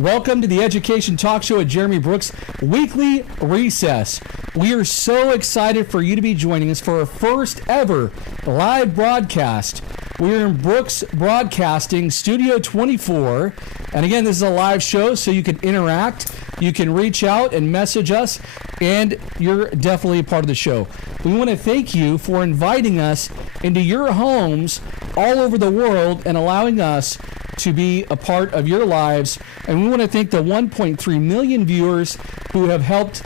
Welcome to the Education Talk Show at Jeremy Brooks Weekly Recess. We are so excited for you to be joining us for our first ever live broadcast. We are in Brooks Broadcasting Studio 24. And again, this is a live show, so you can interact, you can reach out and message us, and you're definitely a part of the show. We want to thank you for inviting us into your homes all over the world and allowing us to be a part of your lives. And we want to thank the 1.3 million viewers who have helped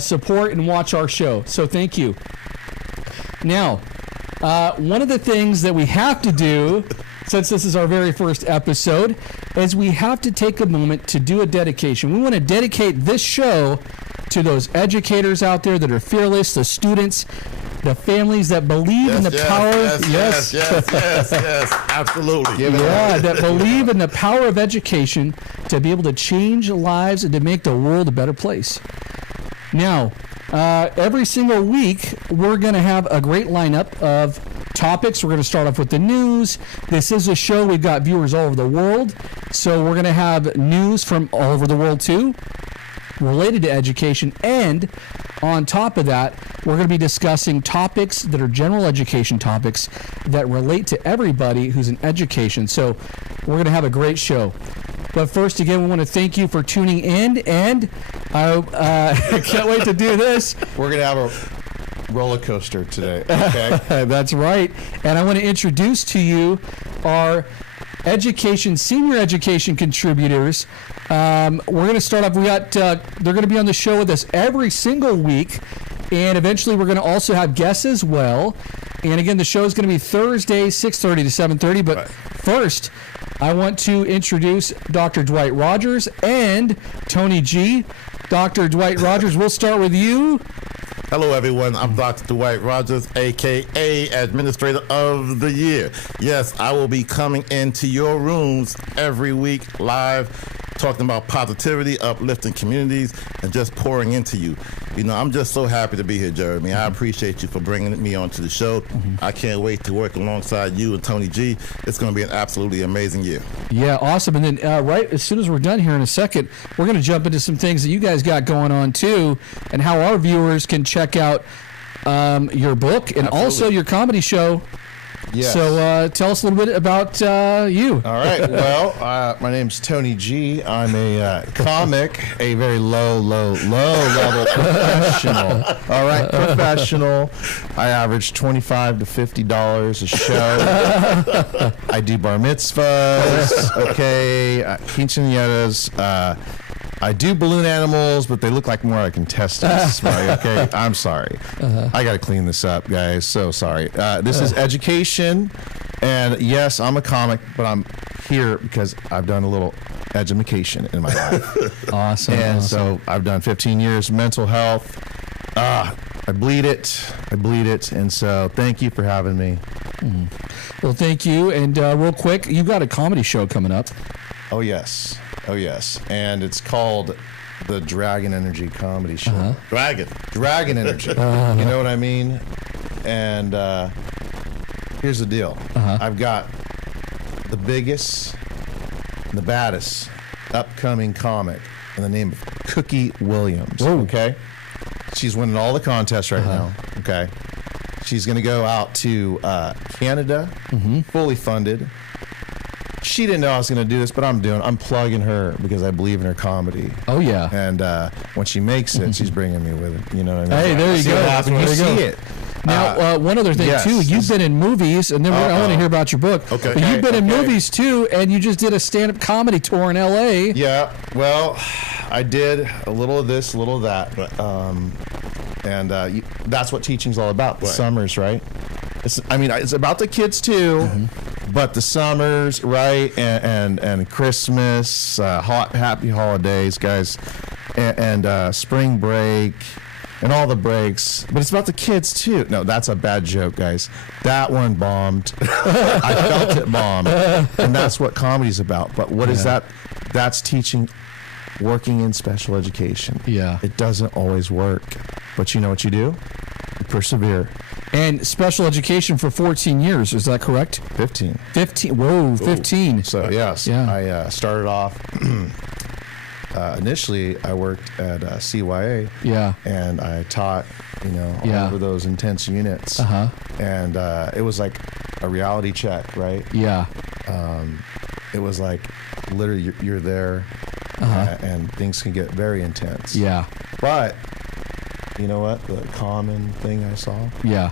support and watch our show. So thank you. Now, one of the things that we have to do, since this is our very first episode, is we have to take a moment to do a dedication. We want to dedicate this show to those educators out there that are fearless, the students, the families that believe in the power. Yes, absolutely. That believe in the power of education to be able to change lives and to make the world a better place. Now, every single week, we're going to have a great lineup of topics. We're going to start off with the news. This is a show. We've got viewers all over the world. So we're going to have news from all over the world, too, related to education. And on top of that, we're going to be discussing topics that are general education topics that relate to everybody who's in education. So we're going to have a great show. But first, again, we want to thank you for tuning in, and I can't wait to do this. We're going to have a roller coaster today, okay? That's right. And I want to introduce to you our senior education contributors. We're going to start off. They're going to be on the show with us every single week, and eventually we're going to also have guests as well. And again, the show is going to be Thursday, 6:30 to 7:30. But first, I want to introduce Dr. Dwight Rogers and Tony G. Dr. Dwight Rogers, we'll start with you. Hello, everyone. I'm Dr. Dwight Rogers, a.k.a. Administrator of the Year. Yes, I will be coming into your rooms every week live, talking about positivity, uplifting communities, and just pouring into you. You know, I'm just so happy to be here, Jeremy. I appreciate you for bringing me onto the show. I can't wait to work alongside you and Tony G. It's going to be an absolutely amazing year. Yeah, awesome. And then right as soon as we're done here in a second, we're going to jump into some things that you guys got going on, too, and how our viewers can check out your book and also your comedy show. Yes. So tell us a little bit about you. All right. Well, my name's Tony G. I'm a comic, a very low level professional. All right, professional. I average $25 to $50 a show. I do bar mitzvahs. Okay, quinceañeras. I do balloon animals, but they look like more like contestants. Right? Okay, I'm sorry. I got to clean this up, guys. So sorry. This is education, and yes, I'm a comic, but I'm here because I've done a little education in my life. Awesome. And so I've done 15 years mental health. I bleed it, and so thank you for having me. Well, thank you. And real quick, you got a comedy show coming up. Oh yes, and it's called the Dragon Energy Comedy Show. Dragon Energy. You know what I mean? And here's the deal. I've got the biggest, the baddest upcoming comic in the name of Cookie Williams. Whoa. Okay, she's winning all the contests right now. Okay, she's gonna go out to Canada, fully funded. She didn't know I was going to do this, but I'm plugging her because I believe in her comedy. Oh, yeah. And when she makes it, she's bringing me with it. You know what I mean? Hey, there you go. You see it. Now, one other thing, too. You've been in movies, and then I want to hear about your book. Okay. But you've been in movies, too, and you just did a stand-up comedy tour in L.A. Yeah. Well, I did a little of this, a little of that. And that's what teaching's all about. The summers, right? It's about the kids, too. But the summers, right, and Christmas, happy holidays, guys, and spring break, and all the breaks. But it's about the kids, too. No, that's a bad joke, guys. That one bombed. I felt it bomb. And that's what comedy's about. But what is that? That's teaching, working in special education. Yeah. It doesn't always work. But you know what you do? You persevere. And special education for 14 years, is that correct? 15. 15. Whoa, 15. So, yes, I started off initially I worked at CYA. Yeah. And I taught, all Yeah. over those intense units. And it was like a reality check, right? Yeah. It was like literally you're there, and things can get very intense. Yeah. But you know what? The common thing I saw. Yeah.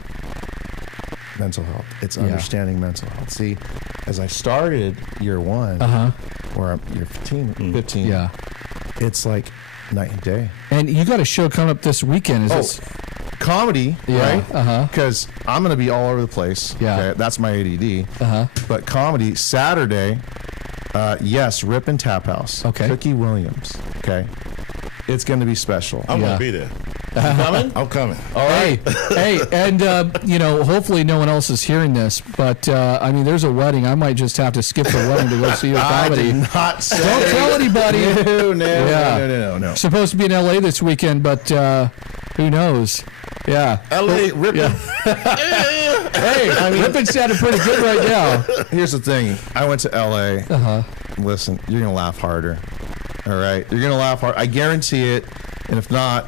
Mental health. It's understanding mental health. See, as I started year one, or year 15, Yeah. it's like night and day. And you got a show coming up this weekend. Is this? Comedy, Yeah. right? Because I'm going to be all over the place. Yeah. Okay? That's my ADD. But comedy, Saturday, yes, Rip and Tap House. Okay. Cookie Williams. Okay. It's going to be special. I'm going to be there. You coming? I'm coming. All right. Hey, and hopefully no one else is hearing this, but there's a wedding. I might just have to skip the wedding to go see your comedy. I did not say. Don't tell anybody. No. Supposed to be in LA this weekend, but who knows? Yeah. LA, Rippin'. Hey, Rippin' sounded pretty good right now. Here's the thing. I went to LA. Listen, you're going to laugh harder. All right? You're going to laugh hard. I guarantee it. And if not,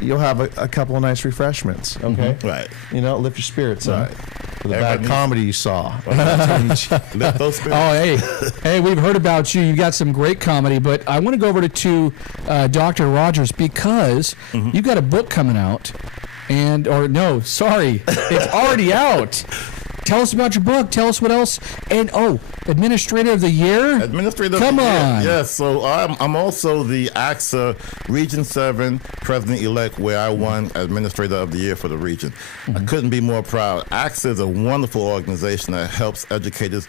you'll have a couple of nice refreshments. Okay? Right. Lift your spirits up. For the Everybody bad comedy you saw. Lift those spirits. Oh, hey, we've heard about you. You got some great comedy, but I want to go over to Dr. Rogers because you got a book coming out. It's already out. Tell us about your book. Tell us what else. And Administrator of the Year? Administrator Come of the Year. on. Yes, so I'm also the AXA Region 7 President-elect, where I won Administrator of the Year for the region. I couldn't be more proud. AXA is a wonderful organization that helps educators,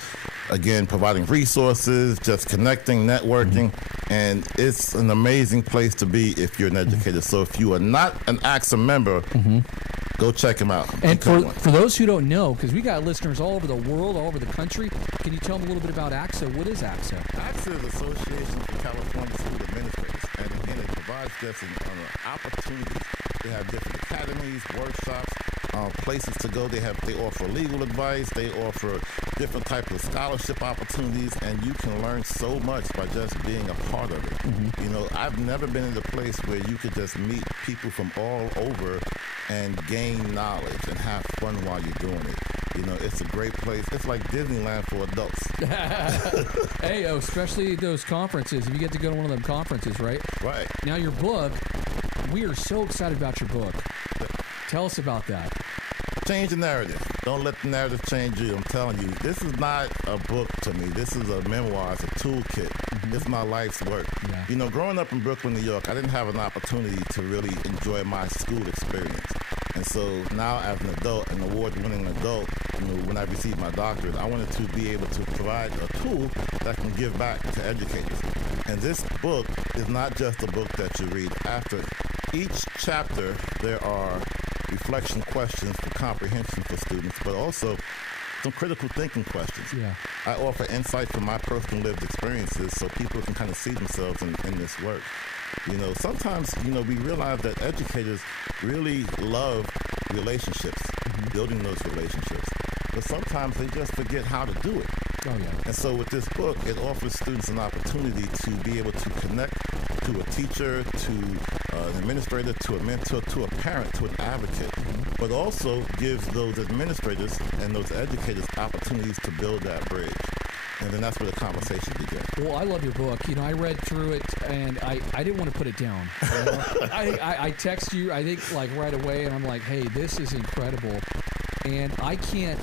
again, providing resources, just connecting, networking, and it's an amazing place to be if you're an educator. So if you are not an AXA member, go check them out. And for those who don't know, because we got listeners all over the world, all over the country, can you tell them a little bit about AXA? What is AXA? AXA is the Association for California School Administrators, and again, it provides just an opportunity. They have different academies, workshops, places to go. They offer legal advice. They offer different types of scholarship opportunities, and you can learn so much by just being a part of it. I've never been in a place where you could just meet people from all over and gain knowledge and have fun while you're doing it. It's a great place. It's like Disneyland for adults. Hey, especially those conferences. If you get to go to one of them conferences, right? Right. Now, your book, we are so excited about your book. Tell us about that. Change the narrative. Don't let the narrative change you. I'm telling you, this is not a book to me. This is a memoir. It's a toolkit. It's my life's work. Yeah. Growing up in Brooklyn, New York, I didn't have an opportunity to really enjoy my school experience. And so now as an adult, an award-winning adult, when I received my doctorate, I wanted to be able to provide a tool that can give back to educators. And this book is not just a book that you read. After each chapter, there are reflection questions for comprehension for students, but also some critical thinking questions. Yeah. I offer insight from my personal lived experiences so people can kind of see themselves in this work. Sometimes, we realize that educators really love relationships, building those relationships, but sometimes they just forget how to do it. Oh, yeah. And so with this book, it offers students an opportunity to be able to connect to a teacher, to an administrator, to a mentor, to a parent, to an advocate, but also gives those administrators and those educators opportunities to build that bridge. And then that's where the conversation begins. Well, I love your book. I read through it, and I didn't want to put it down. I text you, I think, right away, and I'm like, hey, this is incredible. And I can't,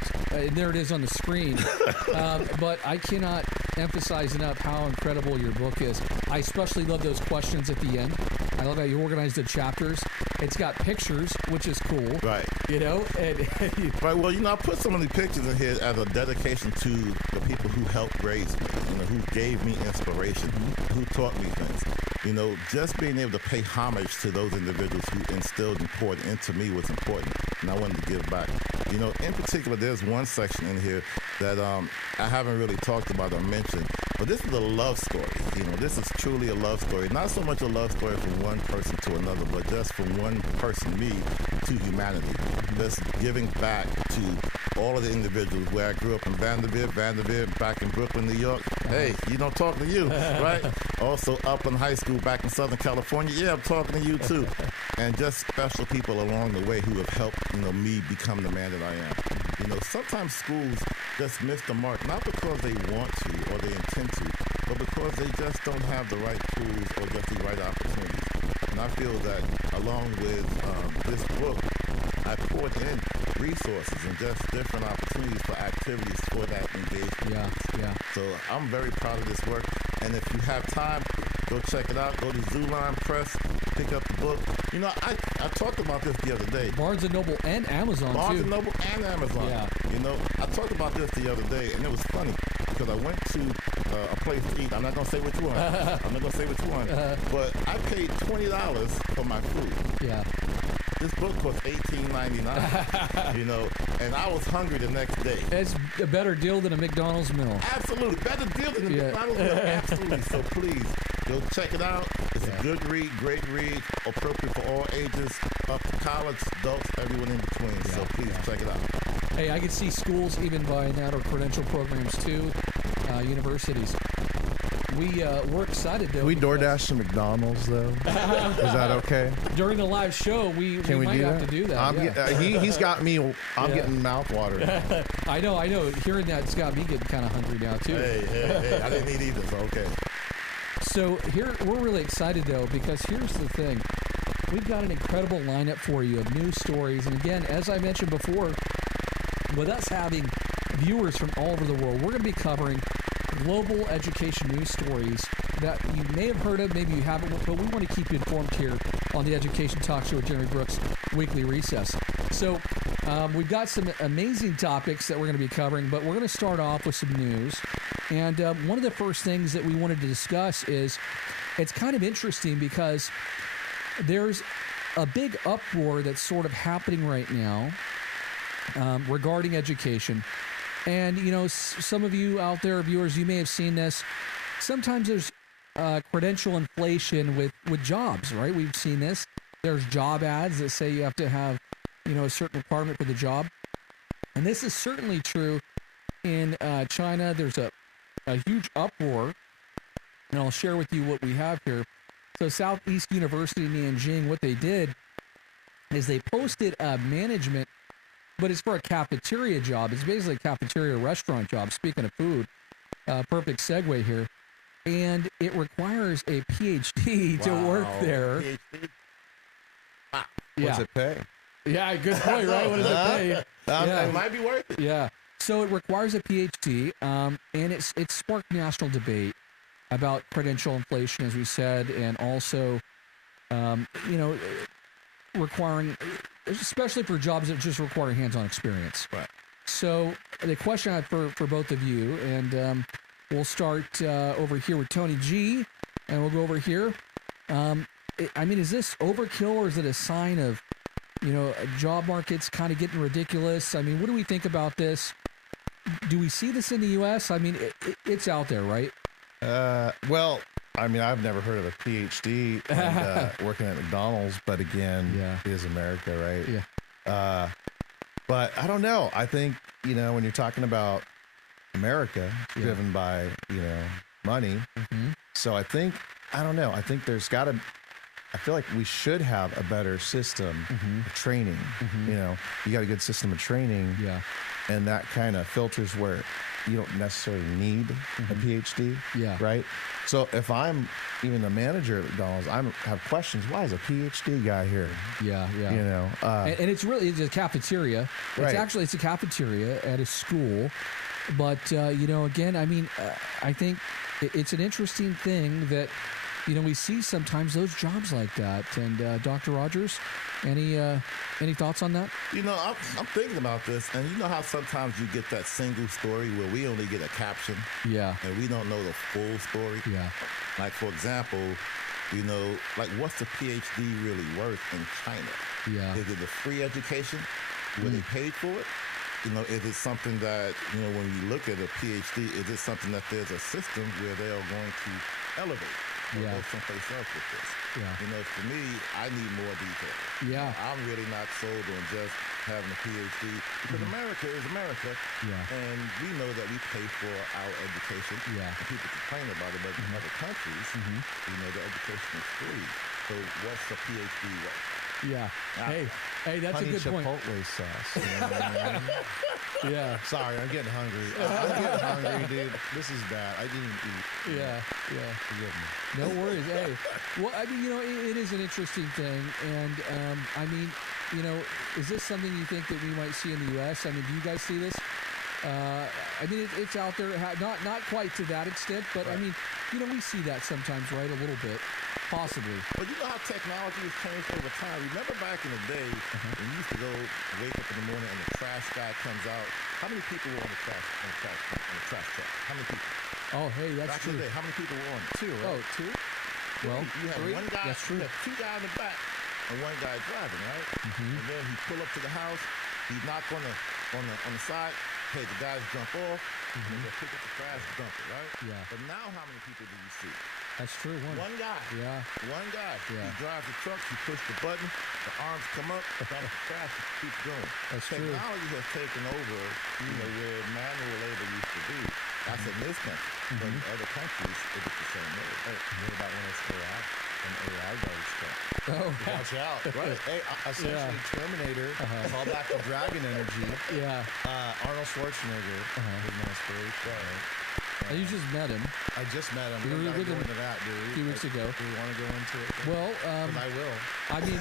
there it is on the screen, but I cannot emphasize enough how incredible your book is. I especially love those questions at the end. I love how you organize the chapters. It's got pictures, which is cool. Right. Right. Well, I put some of the pictures in here as a dedication to the people who helped raise me, who gave me inspiration, who taught me things. Just being able to pay homage to those individuals who instilled and poured into me was important, and I wanted to give back. In particular, there's one section in here that I haven't really talked about or mentioned, But this is a love story. This is truly a love story. Not so much a love story from one person to another, but just from one person, me, to humanity. Just giving back to all of the individuals where I grew up in Vanderbilt, back in Brooklyn, New York. Hey, I'm talking to you, right? Also up in high school back in Southern California. Yeah, I'm talking to you too. And just special people along the way who have helped, me become the man that I am. Sometimes schools just miss the mark, not because they want to or they intend to, but because they just don't have the right tools or just the right opportunities. And I feel that along with this book, I poured in resources and just different opportunities for activities for that engagement. Yeah. So I'm very proud of this work. And if you have time, go check it out. Go to Zooline Press, pick up the book. I talked about this the other day. Barnes & Noble and Amazon, Barnes too. & Noble and Amazon. Yeah. I talked about this the other day, and it was funny because I went to a place to eat. I'm not going to say which one. But I paid $20 for my food. Yeah. This book cost $18.99, and I was hungry the next day. It's a better deal than a McDonald's meal. Absolutely. Better deal than a McDonald's meal. Absolutely. So please, go check it out. It's a good read, great read, appropriate for all ages, up to college, adults, everyone in between. So please check it out. Hey, I can see schools even buying that, or credential programs too, universities. We're excited though. Can we DoorDash to McDonald's though? Is that okay? During the live show, we might have to do that. He's got me. I'm getting mouth watering. I know. Hearing that's got me getting kind of hungry now too. Hey, I didn't eat either, so okay. So here we're really excited though, because here's the thing. We've got an incredible lineup for you of news stories, and again, as I mentioned before, with us having viewers from all over the world, we're going to be covering global education news stories that you may have heard of, maybe you haven't, but we want to keep you informed here on the Education Talk Show with Jeremy Brooks Weekly Recess. So we've got some amazing topics that we're going to be covering, but we're going to start off with some news. And one of the first things that we wanted to discuss is it's kind of interesting because there's a big uproar that's sort of happening right now regarding education. And, some of you out there, viewers, you may have seen this. Sometimes there's credential inflation with jobs, right? We've seen this. There's job ads that say you have to have, a certain requirement for the job. And this is certainly true in China. There's a huge uproar. And I'll share with you what we have here. So Southeast University in Nanjing, what they did is they posted a management, but it's for a cafeteria job. It's basically a cafeteria restaurant job. Speaking of food, perfect segue here. And it requires a PhD to work there. PhD? Yeah. What's it pay? Yeah, good point, right? What does it pay? It might be worth it. Yeah. So it requires a PhD, and it's sparked national debate about credential inflation, as we said, and also, requiring, especially for jobs that just require hands-on experience. Right. So the question I have for both of you, and we'll start over here with Tony G, and we'll go over here. Is this overkill, or is it a sign of, job market's kind of getting ridiculous? I mean, what do we think about this? Do we see this in the U.S.? I mean, it's out there, right? Well, I've never heard of a PhD and, working at McDonald's, but again, it is America, right? Yeah. But I don't know. I think, when you're talking about America, it's driven by, money. Mm-hmm. So I think I feel like we should have a better system of training. You got a good system of training. Yeah. And that kind of filters where you don't necessarily need a PhD. Yeah. Right. So if I'm even a manager at McDonald's, I have questions. Why is a PhD guy here? Yeah. And it's a cafeteria. It's a cafeteria at a school. But, again, I think it's an interesting thing that, we see sometimes those jobs like that. And Dr. Rogers, any thoughts on that? I'm thinking about this, and you know how sometimes you get that single story where we only get a caption, and we don't know the full story. Yeah. Like, for example, what's the PhD really worth in China? Yeah. Is it a free education? Were they paid for it? is it something that, when you look at a PhD, is it something that there's a system where they are going to elevate or go someplace else with this? Yeah. For me, I need more detail. Yeah. I'm really not sold on just having a PhD because America is America. Yeah. And we know that we pay for our education. Yeah. And people complain about it, but in other countries, the education is free. So what's a PhD worth? Yeah. Hey, that's Honey a good point. Chipotle sauce. You know what I mean? Yeah. Sorry, I'm getting hungry. I'm getting hungry, dude. This is bad. I didn't eat. Yeah. Forgive me. No worries. Hey, well, I mean, it is an interesting thing, and I mean, is this something you think that we might see in the U.S.? I mean, do you guys see this? I mean, it's out there, not quite to that extent, but I mean, we see that sometimes, right? A little bit, possibly. But you know how technology has changed over time. Remember back in the day when you used to go wake up in the morning and the trash guy comes out. How many people were on the trash truck? How many people? Oh, hey, that's back true. in the day, how many people were on it? Two, right? Oh, two? Well, you have three? one guy. That's true. You have two guys in the back and one guy driving, right? And then he pull up to the house. He knock on the side. Hey, the guys jump off. And they pick up the trash, dump it, right? Yeah. But now, how many people do you see? That's true. One guy. Yeah. One guy. Yeah. He drives the truck. He pushes the button. The arms come up. Dump the trash. Keep going. That's true. Technology has taken over. Where manual labor used to be. That's in this country. But in other countries, it is the same way. Hey, what about when it's AI? When AI goes stuff. Oh, Watch out. Right. Hey, essentially Terminator, call back to Dragon Energy. yeah. Arnold Schwarzenegger was my inspiration. Right. You just met him. I just met him. You were We gotta with go him into that, dude. a few weeks ago. Do we want to go into it? Well, 'Cause I will. I mean,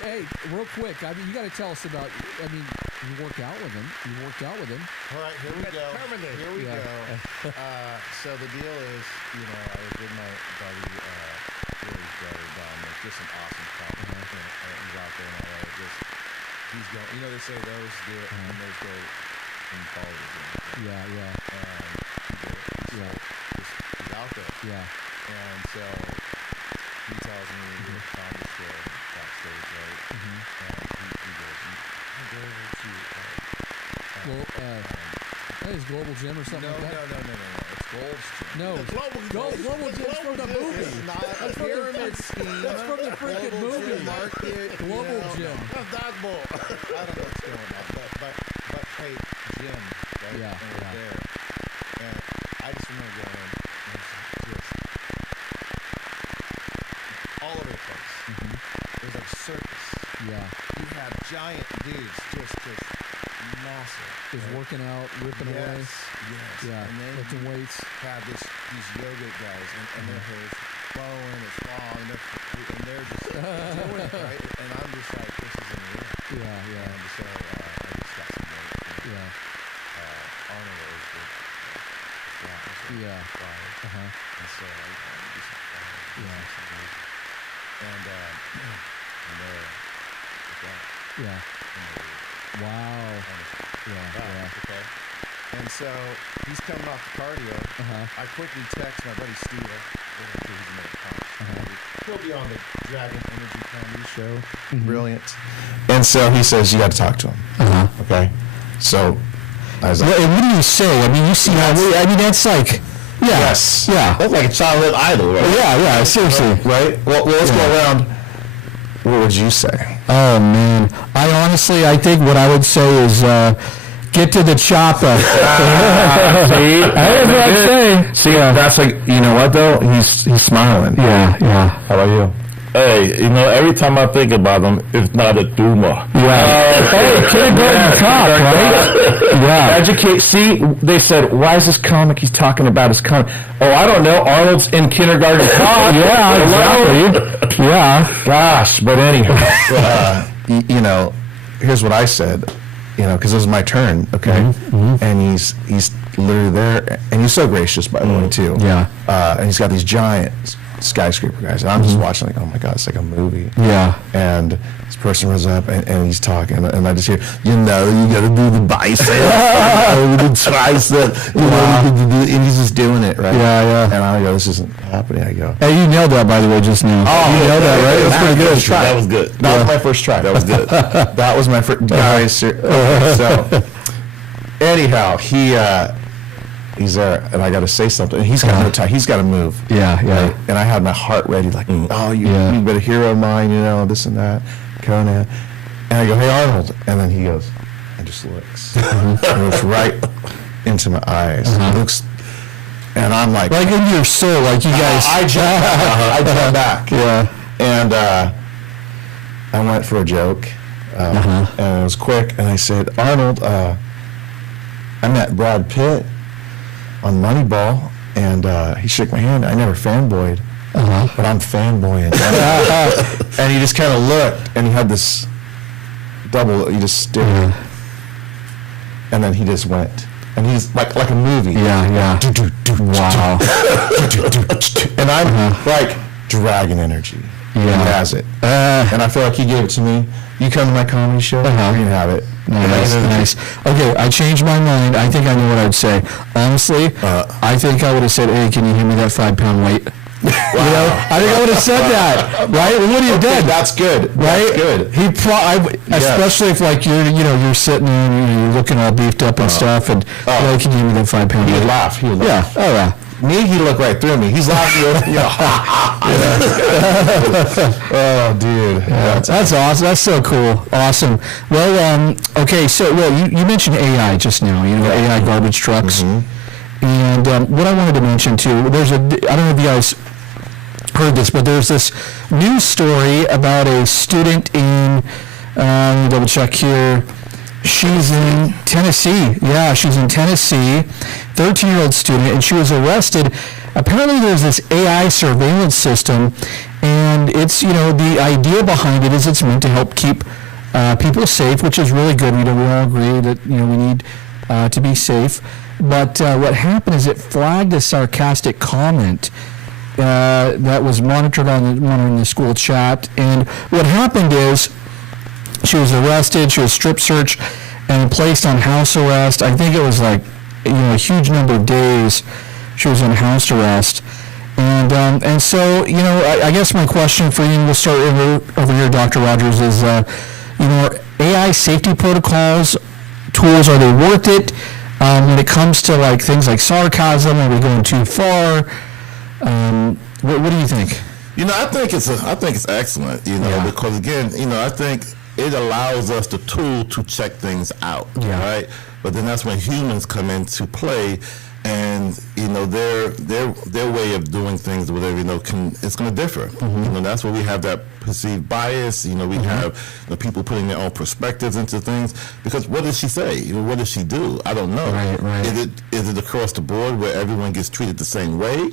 hey, real quick. I mean, you got to tell us about. I mean, you worked out with him. All right, here we go. Terminator. Here we Yeah. go. So the deal is, I was with my buddy, Billy's brother, Dominic. Just an awesome compliment. He's out there in LA. He's going. They say those do it and those go and follow the game. Yeah. And he did it. Yeah. He's out there. Yeah. And so he tells me the comedy store backstage, right? And he goes, "I'm going over to Well, that is Global Gym or something no, like that. no. It's Gold's Gym. No, Global Gym's from the movie. It's not a That's from the- pyramid scheme. That's from the freaking Global movie. Gym market. Global Gym. That's dodgeball. I don't know what's going on, but hey, Jim, right? Yeah, And we're there, and I just remember going, and it's just all over the place. It was like circus. Yeah. You had giant dudes, just massive. Just working out, ripping away. Yes. Yeah. And then Lifting weights. had these yoga guys, and their hair's flowing, it's long, and they're just doing it, right? And I'm just like, this isn't real. Yeah. And so I just got some weight. Yeah. Arnold was good. Yeah. And so I just Yeah. some weight. And there, with that, Yeah. Wow. Yeah. okay. And so he's coming off the cardio. I quickly text my buddy Steve. He's another comic. He'll be on the Dragon Energy comedy show. Brilliant. And so he says, you got to talk to him. Okay. So I was like, Well, and what do you say? I mean, you see how. I mean, that's like. Yeah. yes. Yeah. That's like a childhood idol, right? Yeah. Seriously. Right? Well, let's go around. What would you say? Oh man, I think what I would say is get to the chopper. See, That is what I'm saying. see, that's like, you know what though? He's smiling. Yeah. How about you? Hey, every time I think about him, it's not a tumor. Yeah. Hey, kindergarten cop, right? Yeah. Educate. See, they said, why is this comic he's talking about his comic? Oh, I don't know. Arnold's in kindergarten cop. Yeah, exactly. Yeah. Gosh, but anyhow. Here's what I said, because it was my turn, okay? And he's literally there, and he's so gracious, by the way, too. Yeah. And he's got these giant skyscraper guys, and I'm just watching, like, oh my God, it's like a movie. Yeah. And this person runs up, and he's talking, and I just hear, you gotta do the bicep, the tricep, and he's just doing it, right? Yeah. And I go, this isn't happening. I go, Hey, you nailed that, by the way, just now. oh, You nailed that, right? That's pretty good. That was good. That was my first try. That was good. That was my first. Guys, so anyhow, he's there, and I got to say something. He's got no time. He's got to move. Yeah, yeah. Right? And I had my heart ready, like, oh, you've been a hero of mine, this and that, Conan. And I go, hey, Arnold. And then he goes, and just looks. And looks right into my eyes. Looks, and I'm like in your soul, like you guys. I jumped back. Yeah. And I went for a joke, and it was quick. And I said, Arnold, I met Brad Pitt on Moneyball, and he shook my hand. I never fanboyed, but I'm fanboying. And he just kind of looked, and he had this he just stared, and then he just went. And he's like a movie. Yeah. Wow. And I'm like dragon energy. Yeah. He has it. And I feel like he gave it to me. You come to my comedy show, you can have it. Nice. Okay, I changed my mind. I think I know what I'd say. Honestly, I think I would have said, hey, can you hand me that 5-pound weight? Wow. I think I would have said that, right? Well, what do you did? That's good, right? That's good. Especially if like you're sitting and you're looking all beefed up and stuff, and can you give me that 5-pound weight? He would laugh. Yeah. Oh yeah. Me, he looked right through me. He's laughing. Oh, dude. Yeah, that's awesome. That's so cool. Awesome. Well, okay. So, you mentioned AI just now. AI garbage trucks. And what I wanted to mention too, I don't know if you guys heard this, but there's this news story about a student in, let me double check here. She's in Tennessee. Yeah, she's in Tennessee, 13-year-old student, and she was arrested. Apparently there's this AI surveillance system, and it's, the idea behind it is it's meant to help keep people safe, which is really good. We all agree that, we need to be safe. But what happened is it flagged a sarcastic comment that was monitored on the school chat. And what happened is she was arrested, she was strip searched, and placed on house arrest. I think it was like, a huge number of days she was in house arrest. And so, I guess my question for you, and we'll start over here, Dr. Rogers, is, AI safety protocols, tools, are they worth it? When it comes to like things like sarcasm, are we going too far? What do you think? I think it's excellent. Because again, I think it allows us the tool to check things out. Yeah. Right. But then that's when humans come into play, and their way of doing things, or whatever, it's going to differ. That's where we have that perceived bias. We have people putting their own perspectives into things. Because what does she say? What does she do? I don't know. Right. Is it across the board where everyone gets treated the same way?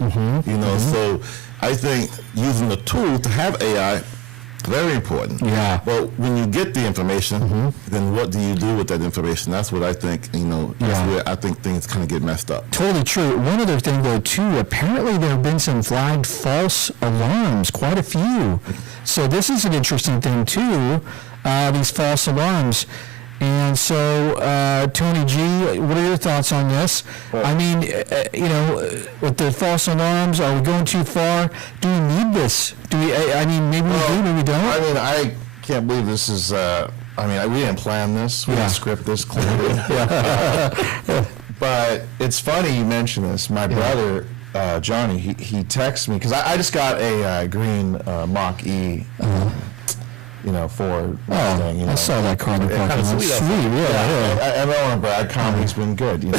So I think using the tool to have AI, very important. Yeah. But when you get the information, then what do you do with that information? That's what I think, that's where I think things kind of get messed up. Totally true. One other thing, though, too, apparently there have been some flagged false alarms, quite a few. So this is an interesting thing, too, these false alarms. And so, Tony G, what are your thoughts on this? I mean, with the false alarms, are we going too far? Do we need this? Maybe we do, maybe we don't. I can't believe this is, we didn't plan this. We didn't script this clearly. But it's funny you mention this. My brother, Johnny, he texts me, because I just got a green Mach-E, Ford Mustang. I saw that car in the parking lot. Sweet, I don't want to brag. Comedy's been good. Hey,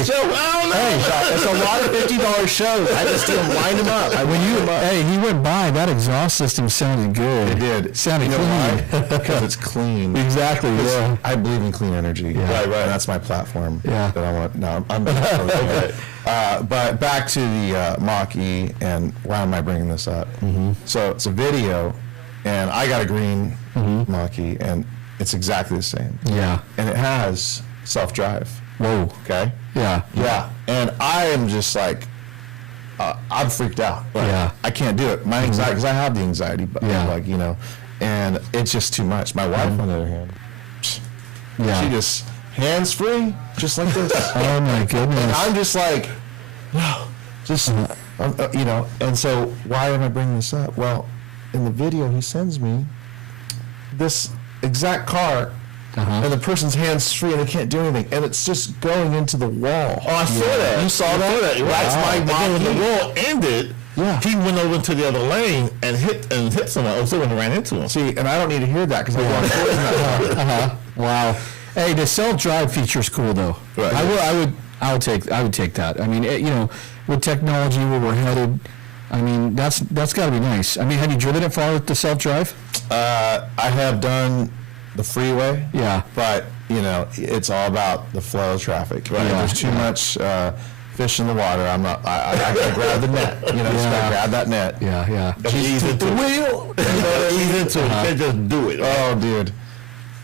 it's a lot of $50 shows. I just didn't line them up. He went by. That exhaust system sounded good. It did. It sounded clean. Why? Because it's clean. Exactly. Yeah. I believe in clean energy. Yeah. Right. And that's my platform. Yeah. That I want. No, I'm okay. But back to the Mach-E, and why am I bringing this up? So it's a video. And I got a green Mach-E, and it's exactly the same. Yeah. And it has self-drive. Whoa. Okay? Yeah. Yeah. And I am just like, I'm freaked out. I can't do it. My anxiety, because I have the anxiety, and it's just too much. My wife, on the other hand, she just hands-free, just like this. Oh, my goodness. And I'm just like, no, just, and so why am I bringing this up? Well, in the video he sends me, this exact car and the person's hands free and they can't do anything, and it's just going into the wall. Oh, I saw that. You saw that? That's my Wow. then when the roll ended. Yeah. He went over to the other lane and hit someone. Oh, someone ran into him. See, and I don't need to hear that because I walked towards that. Wow. Hey, the self-drive feature is cool though. Right. I would take that. I mean, with technology where we're headed, I mean, that's got to be nice. I mean, have you driven it far with the self-drive? I have done the freeway. Yeah. But, it's all about the flow of traffic. Right? Yeah. There's too much fish in the water. I gotta grab the net. Just gotta grab that net. Yeah. Ease into The it. wheel. Ease into it. You can't just do it. Oh, dude.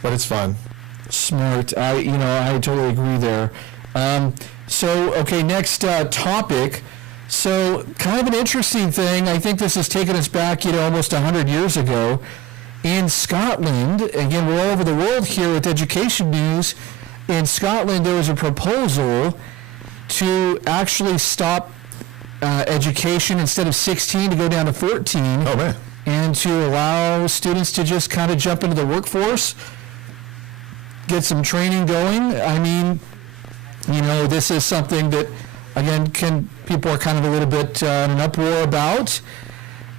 But it's fun. Smart. I totally agree there. Next topic. So, kind of an interesting thing. I think this has taken us back, almost 100 years ago. In Scotland, again, we're all over the world here with education news. In Scotland, there was a proposal to actually stop education instead of 16 to go down to 14. Oh, man. And to allow students to just kind of jump into the workforce, get some training going. I mean, this is something that, again, people are kind of a little bit in an uproar about.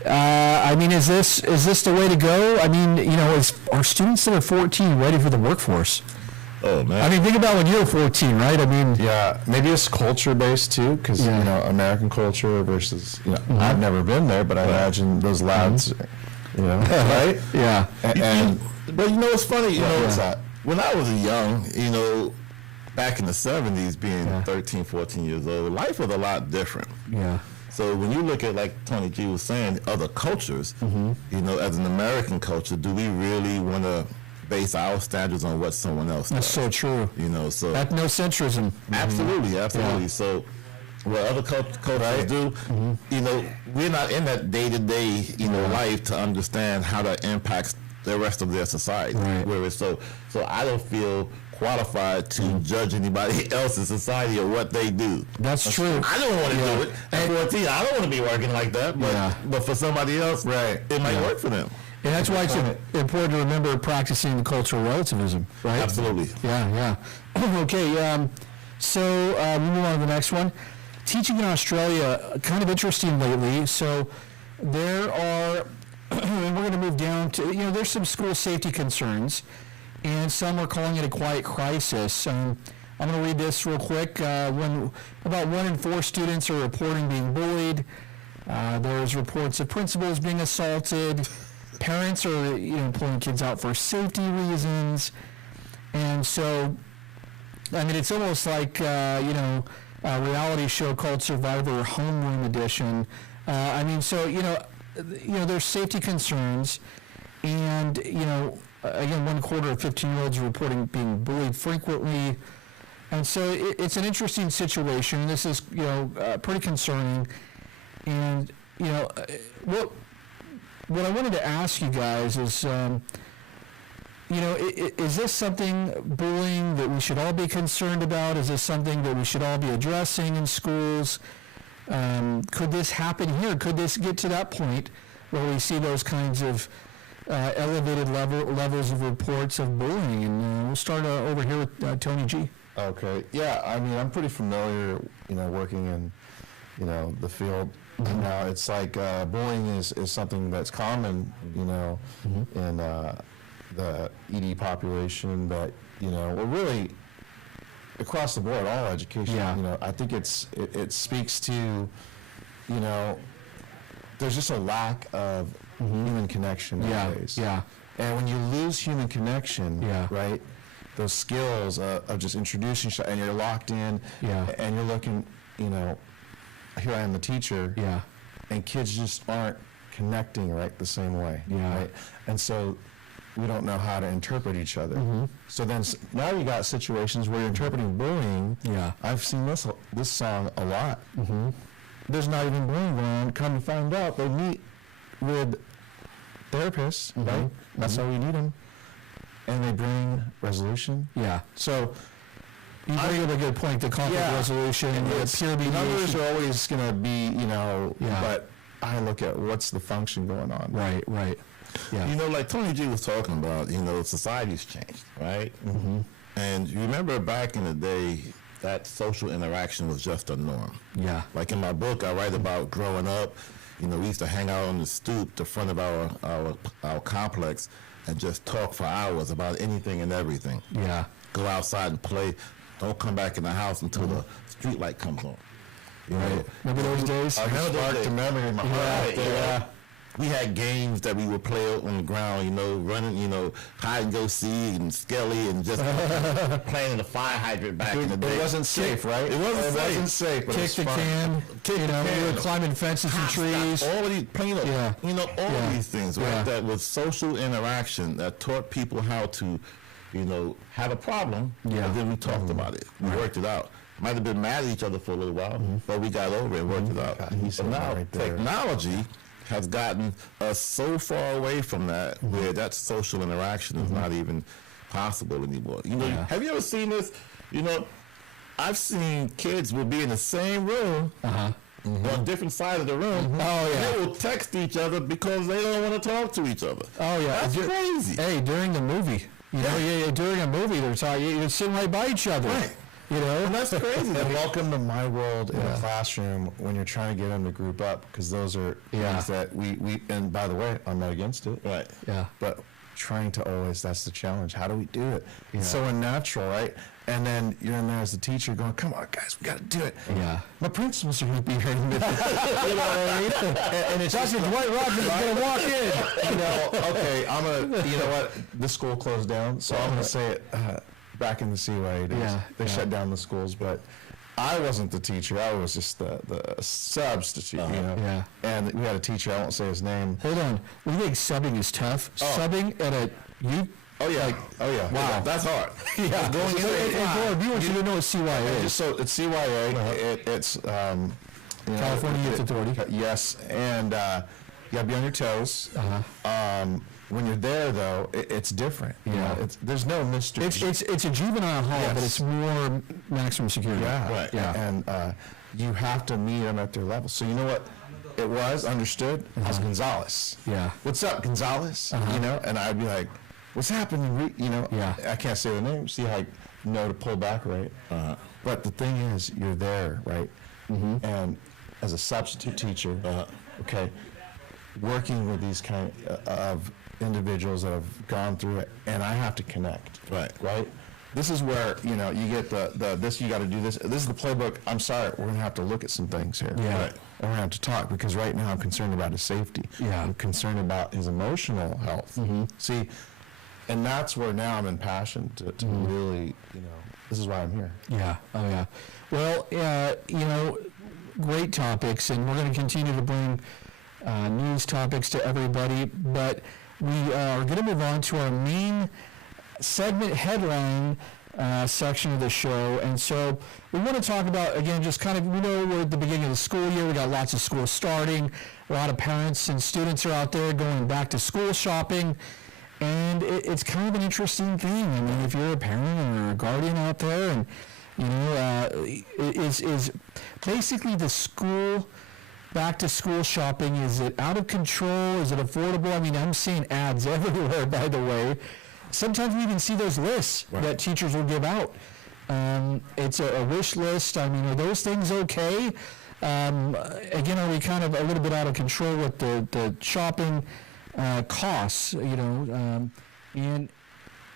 I mean, is this the way to go? I mean, are students that are 14 ready for the workforce? Oh, man. I mean, think about when you were 14, right? I mean, Yeah, maybe it's culture-based too, because, American culture versus, I've never been there, but I imagine those lads, right? yeah. And But it's funny, what's that? when I was young, back in the 70s, being 13, 14 years old, life was a lot different. Yeah. So when you look at, like Tony G was saying, other cultures, as an American culture, do we really want to base our standards on what someone else That's does? so true. So Ethnocentrism. absolutely. Yeah. So what other cultures do, we're not in that day-to-day, life to understand how that impacts the rest of their society. Right. Whereas so I don't feel qualified to judge anybody else's society or what they do. That's true. I don't want to do it. At 14, I don't want to be working like that. But Yeah. but for somebody else, it might work for them. And that's why it's important to remember practicing cultural relativism, right? Absolutely. Yeah. Okay, so we move on to the next one. Teaching in Australia, kind of interesting lately. So there are, and we're going to move down to, there's some school safety concerns, and some are calling it a quiet crisis. I'm going to read this real quick. About 1 in 4 students are reporting being bullied. There's reports of principals being assaulted. Parents are, pulling kids out for safety reasons. And so, I mean, it's almost like, a reality show called Survivor Homeroom Edition. There's safety concerns. And, again, 1/4 of 15-year-olds are reporting being bullied frequently. And so it's an interesting situation. This is, pretty concerning. And, what I wanted to ask you guys is, is this something, bullying, that we should all be concerned about? Is this something that we should all be addressing in schools? Could this happen here? Could this get to that point where we see those kinds of elevated levels of reports of bullying? And we'll start over here with Tony G. Okay. Yeah, I mean, I'm pretty familiar, working in, the field. And now it's like bullying is something that's common, in the ED population, but, we're really across the board, all education. Yeah. I think it speaks to, there's just a lack of human connection nowadays. Yeah. And when you lose human connection, right, those skills of just introducing yourself, and you're locked in, and you're looking, here I am, the teacher, and kids just aren't connecting the same way, right? And so we don't know how to interpret each other. So then now you got situations where you're interpreting bullying. I've seen this song a lot. There's not even bullying going on. Come to find out, they meet with therapists, right? That's how we need them. And they bring resolution. So You bring up a good point, the conflict resolution, the peer mediation. Numbers are always going to be, but I look at what's the function going on. Right. Yeah. You know, like Tony G was talking about, you know, society's changed, right? Mm-hmm. And you remember back in the day, that social interaction was just a norm. Yeah. Like in my book, I write about growing up. You know, we used to hang out on the stoop, the front of our complex, and just talk for hours about anything and everything. Yeah. Go outside and play. Don't come back in the house until the street light comes on. You know, Remember those days? I remember those days. Sparked a memory in my heart. Yeah. We had games that we would play out on the ground, you know, running, you know, hide and go seek and skelly and just playing in the fire hydrant back in the day. It wasn't safe, right? It wasn't safe. But Kick it was the fun. can. You know, we were climbing fences and trees. All of these, Yeah. you know, all Yeah. of these things, right? Yeah. That was social interaction that taught people how to, you know, have a problem. Yeah. And then we talked about it. We worked it out. Might have been mad at each other for a little while, but we got over it and worked it out. he But said now that right there. technology has gotten us so far away from that where that social interaction is not even possible anymore. You know, have you ever seen this? You know, I've seen kids will be in the same room on different sides of the room. Oh, yeah. They will text each other because they don't want to talk to each other. Oh, yeah. That's crazy. Hey, during the movie. You know, during a movie, they're talking, you're sitting right by each other. Right. You know? And that's crazy. And welcome to my world in a classroom when you're trying to get them to group up, because those are things that we and by the way, I'm not against it. Right. Yeah. But trying to always, that's the challenge. How do we do it? It's so unnatural, right? And then you're in there as a teacher going, come on, guys, we got to do it. Yeah. My principals are going to be here in a minute. You know what I mean? And it's just Dwight Rogers is going to walk in. you know, okay, you know what? The school closed down, so I'm going to say it back in the CYA days. Yeah, They shut down the schools, but I wasn't the teacher. I was just the substitute, you know. Yeah. And we had a teacher, I won't say his name. Hold on. We think subbing is tough. Subbing at a Oh yeah. wow. That's hard. Yeah. Going So, into and for our viewers, you don't know what CYA is. So it's CYA. It's you know, California Youth Authority. Yes, and you gotta be on your toes. When you're there, though, it's different. You Yeah. know, there's no mystery. It's a juvenile hall, but it's more maximum security. Yeah, Right. Yeah. And you have to meet them at their level. So you know what it was? Understood? I was Gonzalez. Yeah. What's up, Gonzalez? You know, and I'd be like, what's happening? You know, Yeah. I can't say the name. See how I know to pull back, right? But the thing is, you're there, right? And as a substitute teacher, okay, working with these kind of individuals that have gone through it, and I have to connect. Right. This is where, you know, you get the this, you got to do this. This is the playbook. I'm sorry, we're gonna have to look at some things here. Yeah. Right. And we're gonna have to talk, because right now I'm concerned about his safety. Yeah. I'm concerned about his emotional health. See, and that's where now I'm impassioned to really, you know, this is why I'm here. Yeah. Oh, yeah. Well, you know, great topics, and we're going to continue to bring news topics to everybody, but we are going to move on to our main segment headline section of the show. And so we want to talk about, again, just kind of, we know we're at the beginning of the school year. We got lots of schools starting. A lot of parents and students are out there going back to school shopping. And it's kind of an interesting thing. I mean, if you're a parent or a guardian out there, and, you know, is basically the school, back to school shopping, is it out of control? Is it affordable? I mean, I'm seeing ads everywhere, by the way. Sometimes we even see those lists that teachers will give out. It's a wish list. I mean, are those things okay? Again, are we kind of a little bit out of control with the shopping costs, you know, and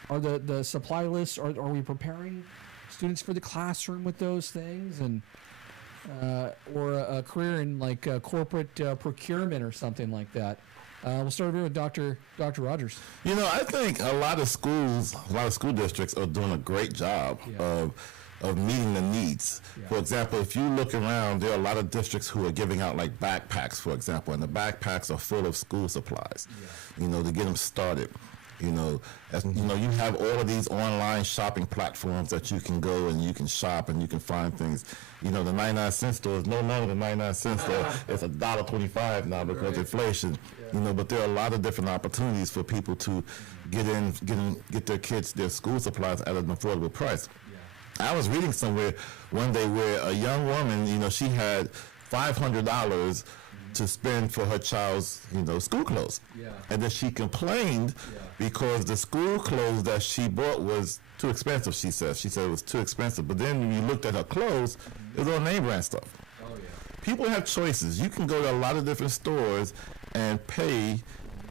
are the supply lists, are we preparing students for the classroom with those things, and or a career in like corporate procurement or something like that? We'll start over with Dr. Rogers. You know, I think a lot of schools, a lot of school districts are doing a great job of meeting the needs. For example, if you look around, there are a lot of districts who are giving out like backpacks, for example, and the backpacks are full of school supplies, you know, to get them started. You know, you have all of these online shopping platforms that you can go and you can shop and you can find things. You know, the 99-cent store is no longer the 99-cent store. It's $1.25 now because of inflation. You know, but there are a lot of different opportunities for people to get their kids their school supplies at an affordable price. I was reading somewhere one day where a young woman, you know, she had $500 to spend for her child's, school clothes. Yeah. And then she complained because the school clothes that she bought was too expensive, she said. She said it was too expensive. But then when you looked at her clothes, it was all name brand stuff. Oh, yeah. People have choices. You can go to a lot of different stores and pay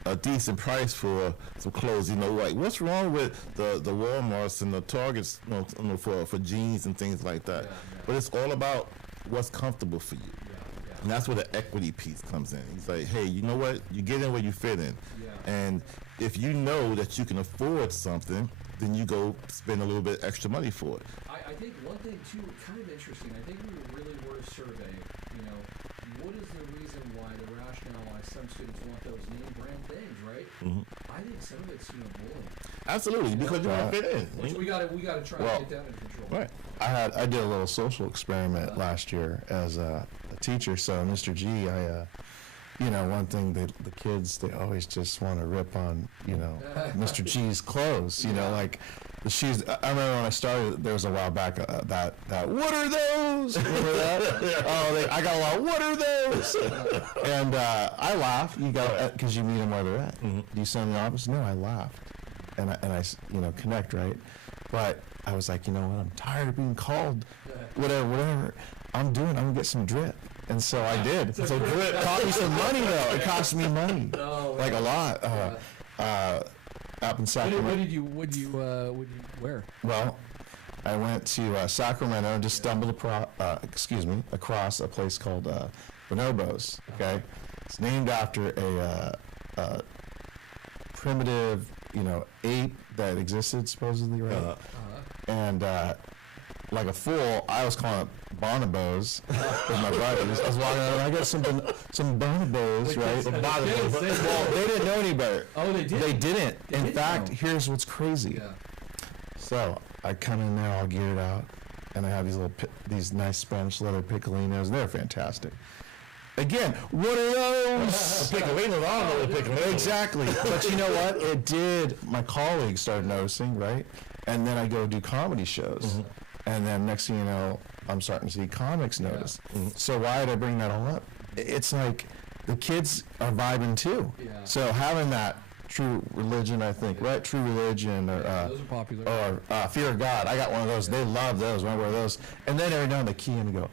a decent price for some clothes. Like what's wrong with the Walmarts and the Targets, for jeans and things like that. Yeah. But it's all about what's comfortable for you. Yeah. And that's where the equity piece comes in. It's like, hey, you know what? You get in where you fit in. Yeah. And if you know that you can afford something, then you go spend a little bit extra money for it. I think one thing, too, kind of interesting, I think we really were to survey, what is the reason why, the rationale why some students want those name brand things, right? Mm-hmm. I think some of it's, bullying. Absolutely, because you want to fit in. Which we got to try to get that under control. Right. I did a little social experiment last year as a teacher. So Mr. G, one thing the kids, they always just want to rip on Mr. G's clothes. Like the shoes. I remember when I started, there was a while back that what are those? Remember that? I got a lot. What are those? And I laugh. You got because you meet them where they're at. Mm-hmm. Do you send the office? No, I laughed. And I connect, right? But I was like, you know what? I'm tired of being called whatever. I'm gonna get some drip. And so I did. So drip cost me some money, though. It cost me money, like a lot. Up in Sacramento. What did you wear? Well, I went to Sacramento and just stumbled across a place called Bonobos. Okay, it's named after a primitive, ape that existed supposedly, right? And like a fool, I was calling it bonobos with my buddies. I was walking around, I got some bonobos, right? Well, they didn't know any better. Oh, they didn't? They didn't. In fact, know. here's what's crazy. Yeah. So I come in there all geared out, and I have these nice Spanish leather piccolinos. They're fantastic. Again, what are those? Piccolinos, I don't know what piccolinos. Exactly. But you know what? It did. My colleagues started noticing, right? And then I go do comedy shows. And then next thing you know, I'm starting to see comics notice. So why did I bring that all up? It's like the kids are vibing too. Yeah. So having that true religion, I think, right? True religion, or those are popular. Or fear of God. I got one of those. They love those. When I wear those, and then every now and then they key in and go,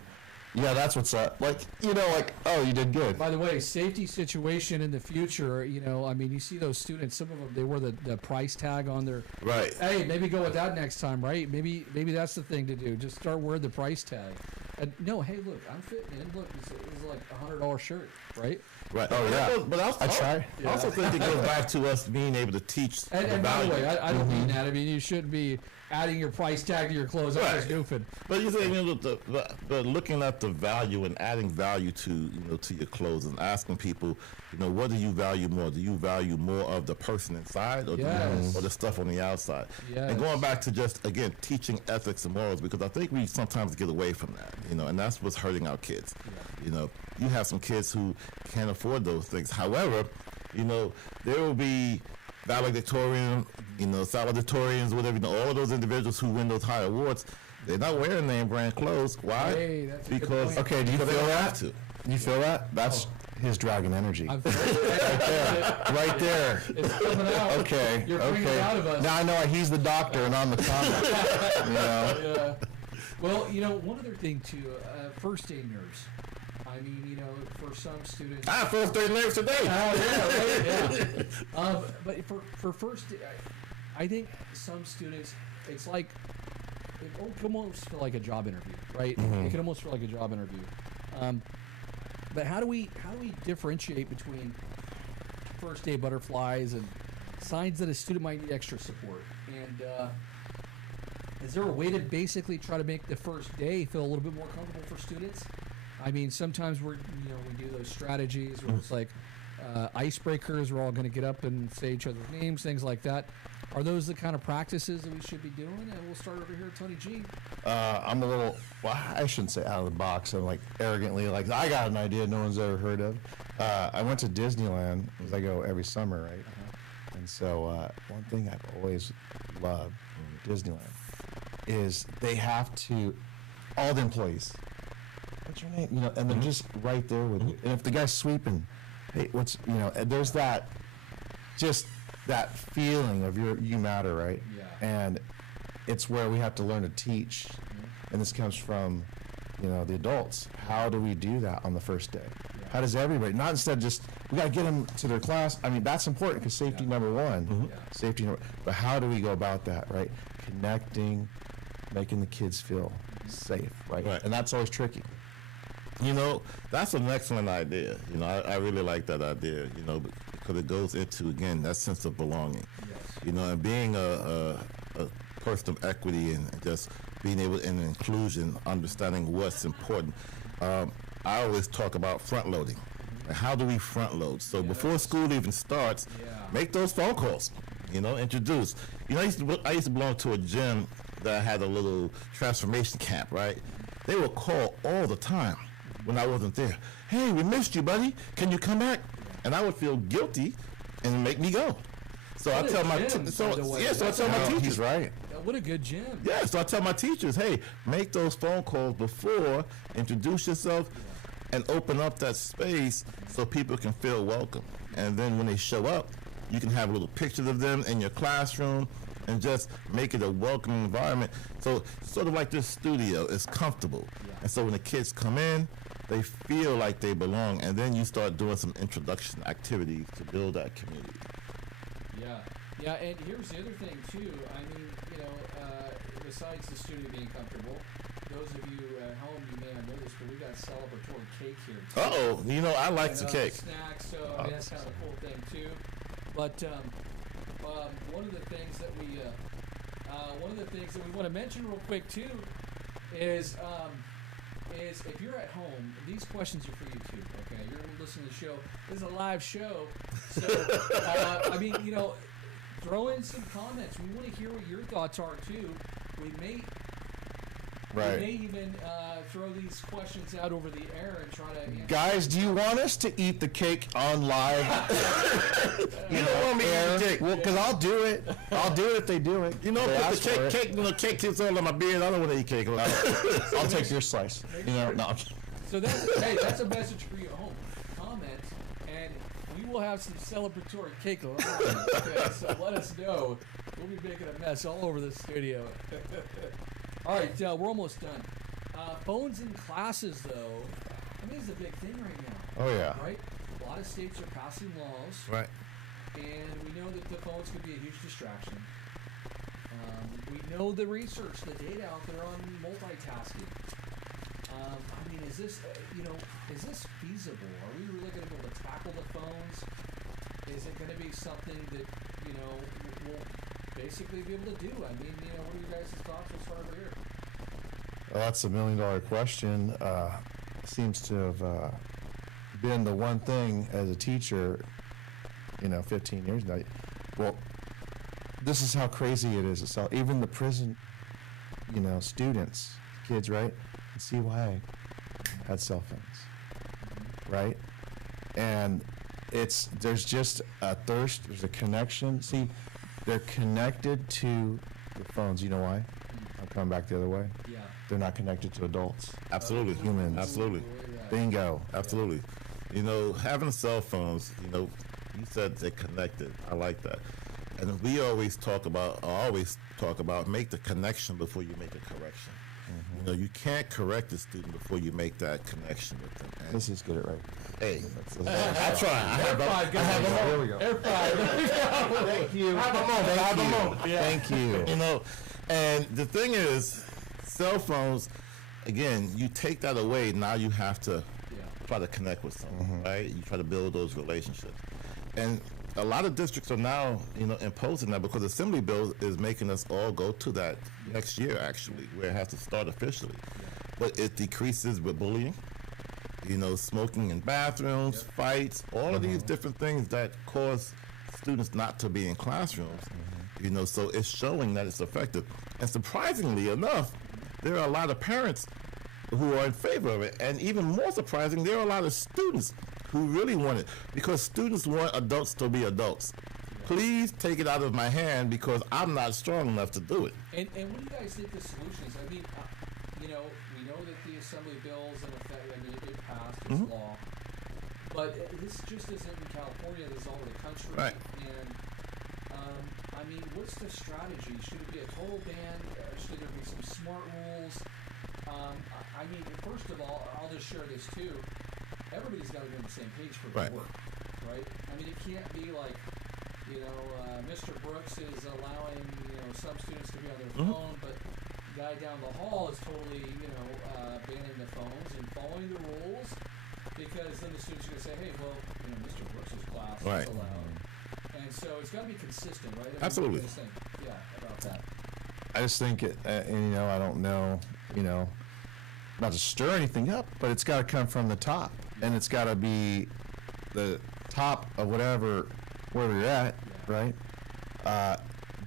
yeah, that's what's up. Oh, you did good. By the way, safety situation in the future, you see those students, some of them, they wear the price tag on their... Right. Hey, maybe go with that next time, right? Maybe that's the thing to do. Just start wearing the price tag. And no, hey, look, I'm fitting in. Look, this is like a $100 shirt, right? Right. Oh, yeah. But I try. I also think it goes back to us being able to teach And the by value. the way, I don't mean that. I mean, you shouldn't be adding your price tag to your clothes. I'm just goofing. But you say, the looking at the value and adding value to your clothes and asking people, what do you value more? Do you value more of the person inside or the stuff on the outside? Yes. And going back to just, again, teaching ethics and morals, because I think we sometimes get away from that, and that's what's hurting our kids. Yeah. You have some kids who can't afford those things. However, there will be valedictorian, salutatorians, whatever, all of those individuals who win those high awards, they're not wearing name brand clothes. Why? Hey, that's a good because point. Okay, do you feel they don't that? have to. You feel that? That's his dragon energy. I'm Right there. It's coming out. Okay. You're bringing it out of us. Now I know why he's the doctor and I'm the comic. Yeah. Well, one other thing too, first aid nerves. I mean, for some students. I have first day nerves today. But for first, I think some students, it's like it can almost feel like a job interview, right? It can almost feel like a job interview. But how do we differentiate between first day butterflies and signs that a student might need extra support? And is there a way to basically try to make the first day feel a little bit more comfortable for students? I mean, sometimes we do those strategies where it's like icebreakers. We're all going to get up and say each other's names, things like that. Are those the kind of practices that we should be doing? And we'll start over here, Tony G. I'm a little, I shouldn't say out of the box. I'm like arrogantly, like I got an idea no one's ever heard of. I went to Disneyland because I go every summer, right? And so one thing I've always loved in Disneyland is they have to, all the employees, what's your name? You know, and then just right there with you. And if the guy's sweeping, hey, what's, you know, and there's that, just that feeling of you matter, right? Yeah. And it's where we have to learn to teach. And this comes from, you know, the adults. How do we do that on the first day? How does everybody, not instead just, we got to get them to their class. I mean, that's important because safety number one. Safety number, but how do we go about that, right? Connecting, making the kids feel safe, right? Right. And that's always tricky. You know, that's an excellent idea. You know, I really like that idea, you know, because it goes into, again, that sense of belonging. Yes. You know, and being a person of equity and just being able in inclusion, understanding what's important. I always talk about front loading. How do we front load? So before school even starts, make those phone calls. You know, introduce. You know, I used to belong to a gym that had a little transformation camp, right? They would call all the time when I wasn't there. Hey, we missed you, buddy. Can you come back? And I would feel guilty and make me go. So I tell my teachers. He's right. What a good gym. Yeah, so I tell my teachers, hey, make those phone calls before, introduce yourself, and open up that space so people can feel welcome. And then when they show up, you can have little pictures of them in your classroom and just make it a welcoming environment. So sort of like this studio is comfortable. And so when the kids come in, they feel like they belong. And then you start doing some introduction activities to build that community. Yeah. Yeah, and here's the other thing, too. I mean, you know, besides the studio being comfortable, those of you at home, you may have noticed, but we got celebratory cake here, too. Uh-oh. You know, I like the cake. Snacks, so that's kind of a cool thing, too. But one of the things that we want to mention real quick, too, is if you're at home, these questions are for you, too, okay? You're listening to the show. This is a live show. So, I mean, you know, throw in some comments. We want to hear what your thoughts are, too. We may even throw these questions out over the air and try to answer. Guys, do you want us to eat the cake on live? You don't want me to eat the cake. Well, because I'll do it. I'll do it if they do it. You know, They put ask the for it. cake is all on my beard. I don't want to eat cake. I'll take your slice. You know, no. So that's a message for you at home. Comment, and we will have some celebratory cake live. Okay, so let us know. We'll be making a mess all over the studio. All right, we're almost done. Phones in classes, though, I mean, it's a big thing right now. Oh, yeah. Right? A lot of states are passing laws. Right. And we know that the phones could be a huge distraction. We know the research, the data out there on multitasking. I mean, is this feasible? Are we really going to be able to tackle the phones? Is it going to be something that, you know, we'll basically be able to do? I mean, you know, what are you guys' thoughts? We'll start over here. Well, that's $1 million question. Seems to have been the one thing as a teacher, you know, 15 years now. Well, this is how crazy it is. So even the prison, you know, students, kids, right? CYA had cell phones, right? And there's just a thirst, there's a connection. See, they're connected to the phones. You know why? I'm coming back the other way. Yeah. They're not connected to adults. Absolutely. Humans. Absolutely. Bingo. Absolutely. You know, having cell phones, you know, you said they're connected. I like that. And we always talk about make the connection before you make a correction. You know, you can't correct a student before you make that connection with them. And Let's just get it right. hey, I try. There we go. Air fryer. Thank you. Have a moment. Yeah. Thank you. You know, and the thing is, cell phones, again, you take that away, now you have to try to connect with someone, right? You try to build those relationships. And a lot of districts are now, you know, imposing that because the Assembly bill is making us all go to that next year, actually, where it has to start officially. But it decreases with bullying, you know, smoking in bathrooms, fights, all of these different things that cause students not to be in classrooms. You know, so it's showing that it's effective. And surprisingly enough, there are a lot of parents who are in favor of it. And even more surprising, there are a lot of students who really want it because students want adults to be adults. Please take it out of my hand because I'm not strong enough to do it. And what do you guys think the solution is? I mean, we know that the assembly bill is in effect. I mean, it passed. It's law. But this just isn't in California. This is all over the country. Right. And I mean, what's the strategy? Should it be a total ban? Should there be some smart rules? I mean, first of all, I'll just share this too. Everybody's got to be on the same page for the work, right? I mean, it can't be like, Mr. Brooks is allowing, some students to be on their phone, but the guy down the hall is totally, banning the phones and following the rules, because then the students are going to say, hey, well, Mr. Brooks' class is allowed. And so it's got to be consistent, right? I mean, Absolutely. What do you think? Yeah, about that. I just think I don't know, not to stir anything up, but it's got to come from the top, and it's got to be the top of wherever you're at, right?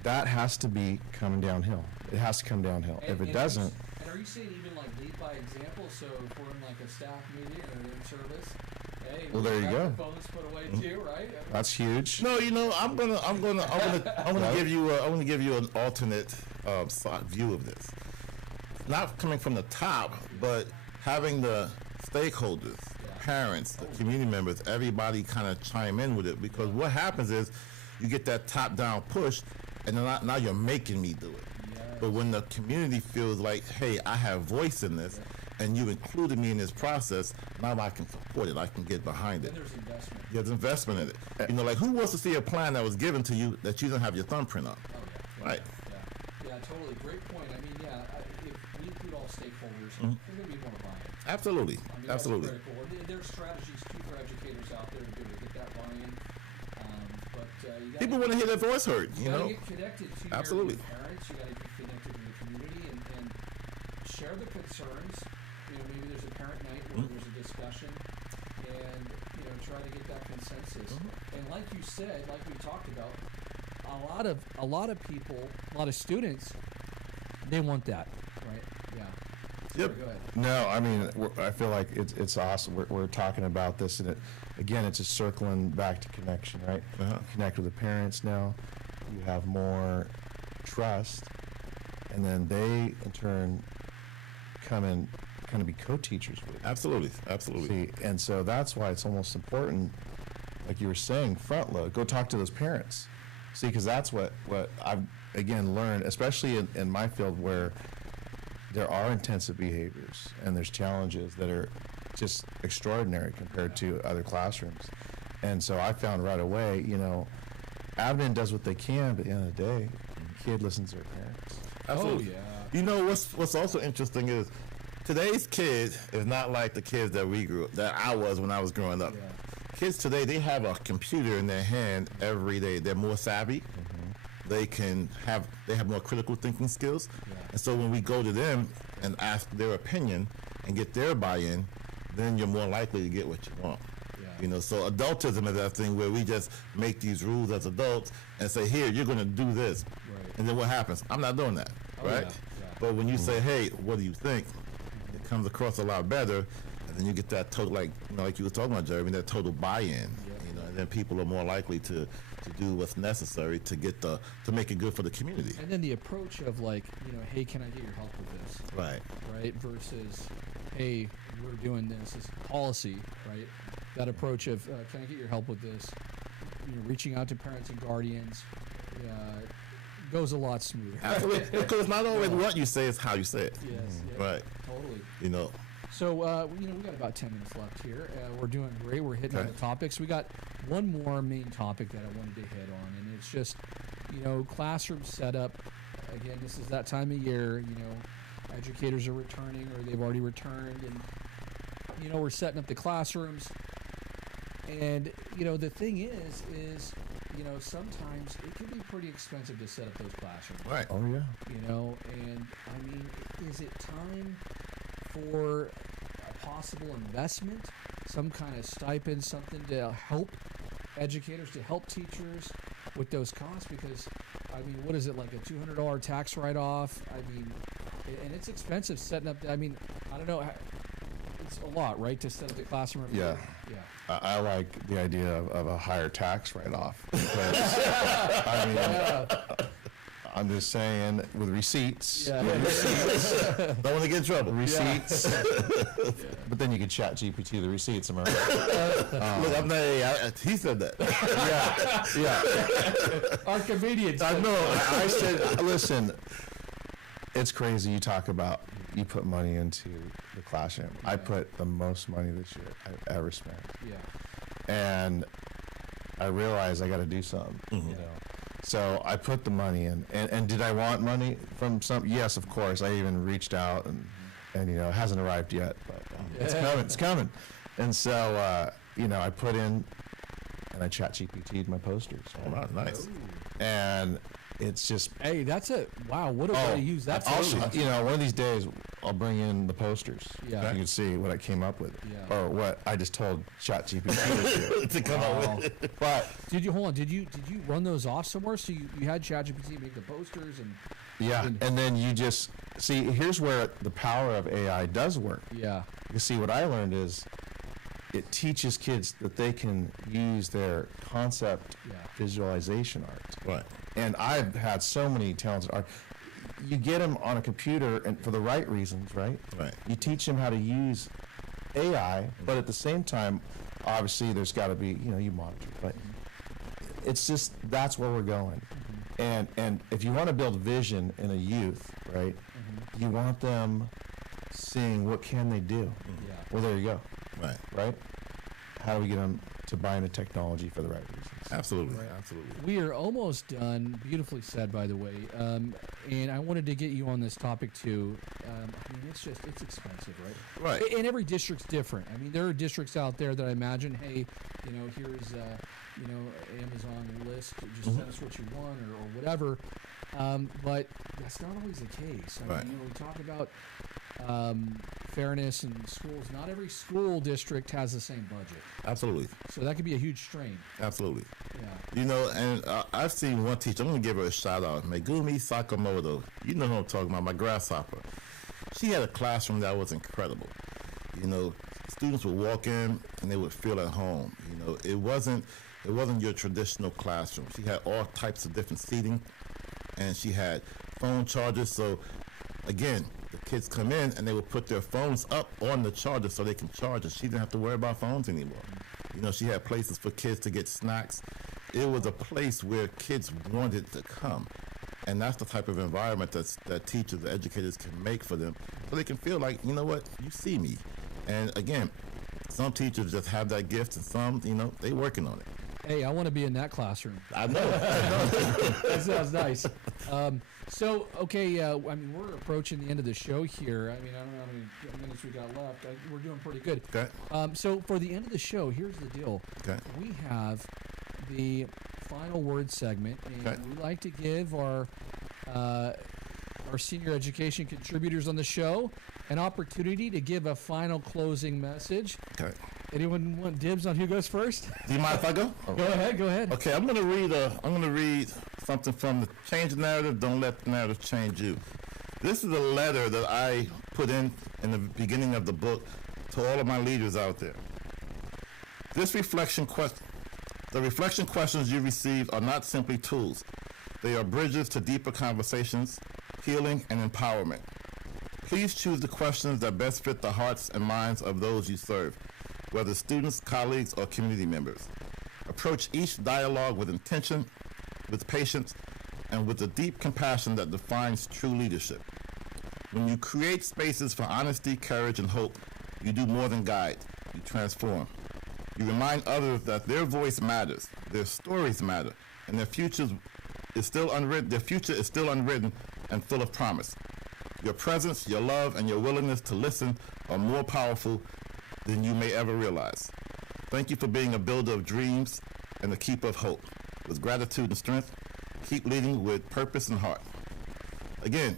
That has to be coming downhill. It has to come downhill. If it doesn't. And are you saying even like lead by example? So if we're in like a staff meeting or in service, hey, well, there you go. The phones put away too, right? That's huge. No, I'm gonna give you an alternate view of this. Not coming from the top, but having the stakeholders, parents, the community members, everybody kind of chime in with it. Because what happens is you get that top-down push, and then now you're making me do it. Yes. But when the community feels like, hey, I have voice in this, and you included me in this process, now I can support it. I can get behind it. Then there's investment. There's investment in it. Like who wants to see a plan that was given to you that you don't have your thumbprint on? Oh, yeah. Right. Yeah, totally. Great point. I mean, if we include all stakeholders, there's going to be more buy-in. Absolutely. I mean, Absolutely. That's critical. And there's strategies too for educators out there to be able to get that buy-in. But people want to hear their voice heard. You got to get connected to Absolutely. your parents. You got to get connected to the community and share the concerns. Maybe there's a parent night where there's a discussion, and try to get that consensus. And like you said, like we talked about, a lot of people, a lot of students, they want that, right? Yeah. Yep. Go ahead. No, I mean, I feel like it's awesome. We're talking about this, and it's just circling back to connection, right? Connect with the parents now. You have more trust, and then they, in turn, come in, kind of be co-teachers with you. Absolutely. Absolutely. See, and so that's why it's almost important, like you were saying, front load. Go talk to those parents. See, because that's what I've, again, learned, especially in my field where there are intensive behaviors and there's challenges that are just extraordinary compared to other classrooms. And so I found right away, admin does what they can, but at the end of the day, the kid listens to their parents. Absolutely. Oh, yeah. What's also interesting is today's kid is not like the kids that I was when I was growing up. Yeah. Kids today, they have a computer in their hand every day. They're more savvy. They have more critical thinking skills. And so when we go to them and ask their opinion and get their buy-in, then you're more likely to get what you want. So adultism is that thing where we just make these rules as adults and say, here, you're going to do this. Right. And then what happens? I'm not doing that, right? Yeah. But when you say, hey, what do you think? It comes across a lot better. And then you get that total, like you were talking about, Jeremy, that total buy-in. And then people are more likely to do what's necessary to make it good for the community. And then the approach of hey, can I get your help with this? Right. Right. Versus, hey, we're doing this. This is policy, right? That approach of, can I get your help with this? Reaching out to parents and guardians goes a lot smoother. Absolutely. Because it's not always what you say, it's how you say it. Yes. Right. Totally. So, we got about 10 minutes left here. We're doing great. We're hitting all the topics. We got one more main topic that I wanted to hit on, and it's just, classroom setup. Again, this is that time of year, educators are returning or they've already returned, and, we're setting up the classrooms. And, the thing is, sometimes it can be pretty expensive to set up those classrooms. Right. Oh, yeah. And, I mean, is it time for a possible investment, some kind of stipend, something to help educators, to help teachers with those costs? Because, I mean, what is it, like a $200 tax write-off? I mean, and it's expensive setting up, I mean, I don't know, it's a lot, right, to set up the classroom? Yeah. I like the idea of a higher tax write-off. Because, I'm just saying with receipts. Yeah. Don't want to get in trouble. Receipts. But then you can chat GPT the receipts, am I right? Look, I'm not. He said that. Yeah. Our comedians. I know. I said, listen, it's crazy. You talk about you put money into the classroom. I put the most money this year I've ever spent. Yeah. And I realized I got to do something, you know. So I put the money in, and did I want money from some? Yes, of course. I even reached out, and you know, it hasn't arrived yet, but it's coming. It's coming. And so you know, I put in, and I chat GPT'd my posters. Oh, wow, nice. And it's just Hey, that's a wow. What a way to use that. you know, one of these days I'll bring in the posters. Yeah. You can see what I came up with, Yeah. or what I just told ChatGPT To come up with. But Did you hold on? Did you run those off somewhere? So you had ChatGPT make the posters and yeah, and then you just see. Here's where the power of AI does work. yeah. You see, what I learned is it teaches kids that they can use their concept Yeah. visualization art. Right. And I've had so many talented art. You get them on a computer, and for the right reasons, right? Right. You teach them how to use AI, but at the same time, obviously, there's got to be, you know, you monitor. But it's just that's where we're going. And if you want to build vision in a youth, right? You want them seeing what can they do. Yeah. Well, there you go. Right. How do we get them to buy into technology for the right reasons? Absolutely. Absolutely. We are almost done. Beautifully said, by the way. And I wanted to get you on this topic too. I mean, it's expensive, right? Right. And every district's different. I mean, there are districts out there that I imagine, hey, you know, here's, you know, Amazon list. Just send us what you want or whatever. But that's not always the case. I Right. mean, you know, we talk about fairness in schools. Not every school district has the same budget. Absolutely. So that could be a huge strain. Absolutely. Yeah. You know, and I've seen one teacher. I'm going to give her a shout out. Megumi Sakamoto. You know who I'm talking about, my grasshopper. She had a classroom that was incredible. You know, students would walk in and they would feel at home. You know, it wasn't your traditional classroom. She had all types of different seating, and she had phone chargers. So, again, the kids come in and they would put their phones up on the charger so they can charge it. She didn't have to worry about phones anymore. You know, she had places for kids to get snacks. It was a place where kids wanted to come. And that's the type of environment that teachers, educators can make for them, so they can feel like, you know what, you see me. And again, some teachers just have that gift, and some, you know, they working on it. Hey, I want to be in that classroom. I know. That sounds nice. So, okay, I mean, we're approaching the end of the show here. I mean, I don't know how many minutes we got left. We're doing pretty good. Okay. So, for the end of the show, here's the deal. Okay. We have the final word segment, and Okay. we like to give our senior education contributors on the show an opportunity to give a final closing message. Okay. Anyone want dibs on who goes first? Do you mind if I go? Go ahead. Okay, I'm gonna read something from the Change the Narrative, Don't Let the Narrative Change You. This is a letter that I put in the beginning of the book to all of my leaders out there. The reflection questions you receive are not simply tools. They are bridges to deeper conversations, healing, and empowerment. Please choose the questions that best fit the hearts and minds of those you serve, whether students, colleagues, or community members. Approach each dialogue with intention, with patience, and with the deep compassion that defines true leadership. When you create spaces for honesty, courage, and hope, you do more than guide, you transform. You remind others that their voice matters, their stories matter, and their future is still unwritten and full of promise. Your presence, your love, and your willingness to listen are more powerful than you may ever realize. Thank you for being a builder of dreams and a keeper of hope. With gratitude and strength, keep leading with purpose and heart. Again,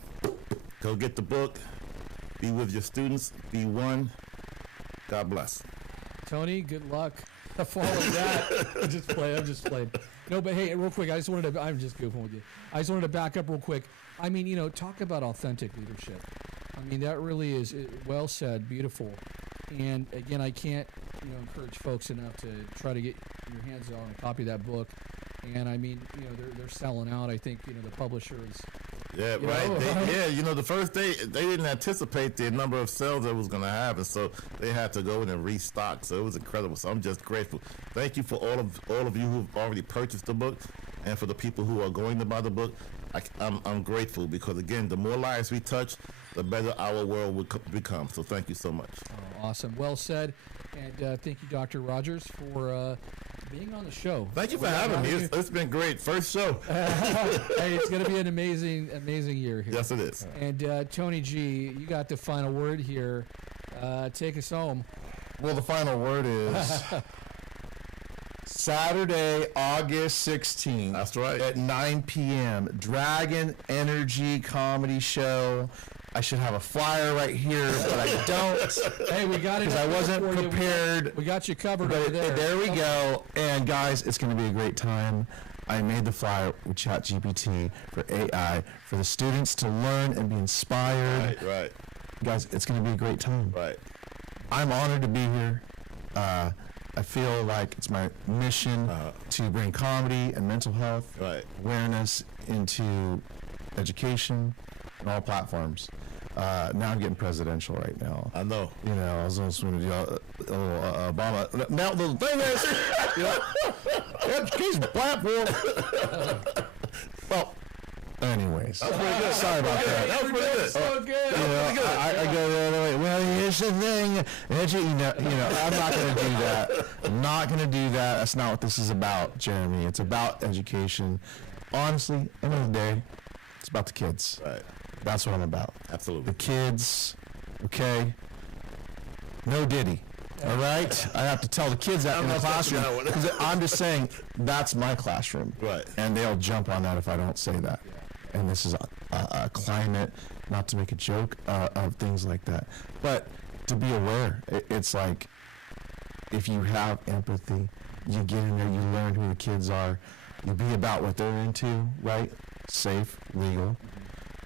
go get the book. Be with your students. Be one. God bless. Tony, good luck. Follow that. I'm just playing. No, but hey, real quick, I'm just goofing with you. I just wanted to back up real quick. I mean, you know, talk about authentic leadership. I mean, that really is well said, beautiful. And again, I can't, encourage folks enough to try to get your hands on a copy of that book. And I mean, they're selling out. I think the publishers. Yeah, right. The first day they didn't anticipate the number of sales that was going to happen, so they had to go in and restock. So it was incredible. So I'm just grateful. Thank you for all of you who've already purchased the book, and for the people who are going to buy the book. I'm grateful because again, the more lives we touch, the better our world will become. So thank you so much. Oh, awesome. Well said. And thank you, Dr. Rogers, for being on the show. Thank you for having me. It's been great. First show. Hey, it's going to be an amazing year here. Yes, it is. And Tony G, you got the final word here. Take us home. Well, the final word is Saturday, August 16th. That's right. At 9 p.m. Dragon Energy Comedy Show. I should have a flyer right here, but I don't. Hey, we got it. Because I wasn't prepared. We got you covered over there. There we go. And guys, it's going to be a great time. I made the flyer with ChatGPT for AI for the students to learn and be inspired. Right. Guys, it's going to be a great time. Right. I'm honored to be here. I feel like it's my mission to bring comedy and mental health awareness into education and all platforms. Now I'm getting presidential right now. I know. I was listening to Obama. Now the thing is, education platform. Well, anyways, sorry about that. That was pretty good. So good. I go the other way. Well, here's the thing. I'm not going to do that. I'm not going to do that. That's not what this is about, Jeremy. It's about education. Honestly, end of the day, it's about the kids. Right. That's what I'm about. Absolutely. The kids, okay? No Diddy. All right? I have to tell the kids that in the classroom. Because I'm just saying, that's my classroom. Right. And they'll jump on that if I don't say that. And this is a climate, not to make a joke of things like that, but to be aware. It's like, if you have empathy, you get in there, you learn who the kids are, you be about what they're into, right? Safe, legal.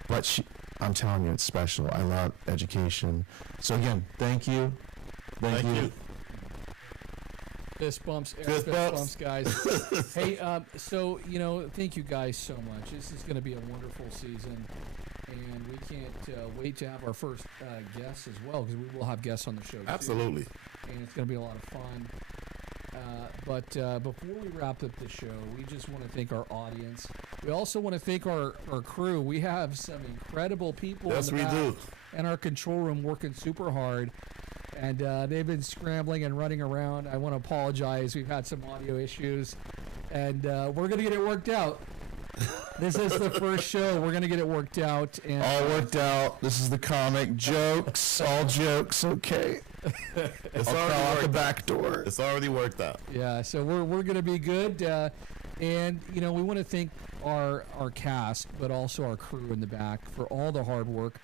But I'm telling you, it's special. I love education. So again, thank you. Thank you. Fist bumps, Fist bumps, guys. Hey, so thank you guys so much. This is going to be a wonderful season, and we can't wait to have our first guests as well, because we will have guests on the show. Absolutely. Too, and it's going to be a lot of fun. But before we wrap up the show, we just want to thank our audience. We also want to thank our crew. We have some incredible people in the back and our control room working super hard. And they've been scrambling and running around. I want to apologize. We've had some audio issues. And we're going to get it worked out. This is the first show. We're going to get it worked out. And all worked out. This is the comic. Jokes. All jokes. Okay. It's I'll already out worked the back door. It's already worked out. Yeah, so we're going to be good. And, we want to thank our cast, but also our crew in the back for all the hard work.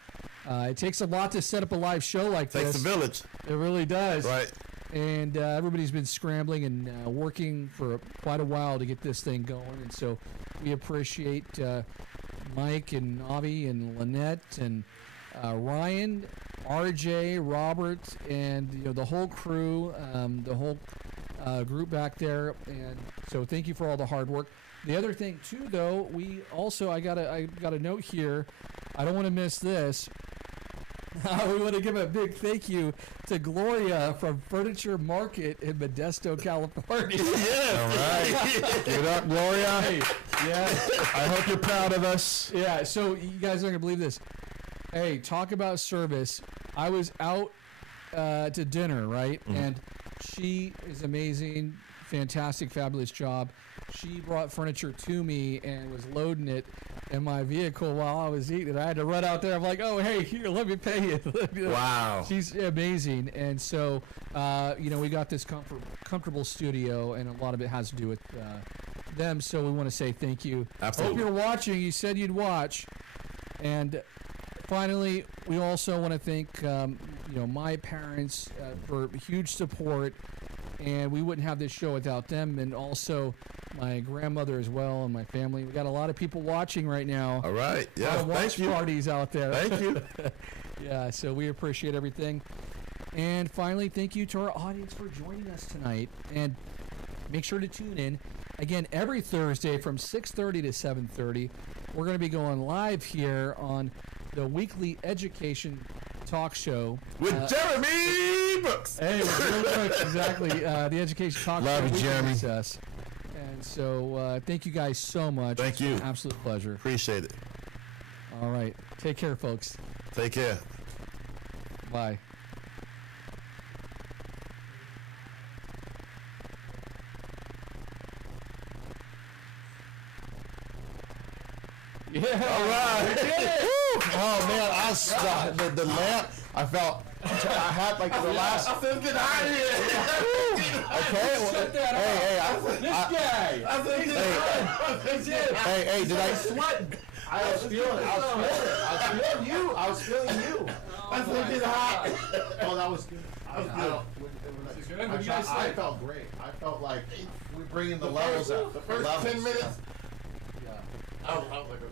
It takes a lot to set up a live show like this. Takes a village. It really does. Right. And everybody's been scrambling and working for quite a while to get this thing going. And so we appreciate Mike and Avi and Lynette and Ryan, RJ, Robert, and the whole crew, the whole group back there. And so thank you for all the hard work. The other thing too, though, I got a note here. I don't want to miss this. We want to give a big thank you to Gloria from Furniture Market in Modesto, California. Yes. All right. Get up, Gloria. Hey, yeah. I hope you're proud of us. Yeah, so you guys aren't going to believe this. Hey, talk about service. I was out to dinner, right? Mm-hmm. And she is amazing, fantastic, fabulous job. She brought furniture to me and was loading it in my vehicle while I was eating. I had to run out there. I'm like, oh, hey, here, let me pay you. Wow. She's amazing. And so, we got this comfortable studio, and a lot of it has to do with them. So we want to say thank you. Absolutely. Hope you're watching. You said you'd watch. And finally, we also want to thank, my parents for huge support. And we wouldn't have this show without them, and also my grandmother as well, and my family. We got a lot of people watching right now. All right, yeah, a lot of watch parties out there. Thank you. Yeah, so we appreciate everything. And finally, thank you to our audience for joining us tonight. And make sure to tune in Again, every Thursday from 6:30 to 7:30, we're going to be going live here on the weekly education talk show With Jeremy Brooks. Hey, with Jeremy Brooks, exactly. The education talk Love show. you, Weekly Jeremy. Recess. And so, thank you guys so much. Thank It's been you. an absolute pleasure. Appreciate it. All right. Take care, folks. Take care. Bye. Yeah. All right. Oh man, I stopped the lamp. I felt I had like the last. I said, get out of here. Okay, well, Shut that up. This guy. I said, get out of here. hey, did I? Sweating. I was feeling you. I was feeling you. I said, get hot. Oh, that was good. I felt great. I felt like we're bringing the levels up. The first 10 minutes. I was like, okay.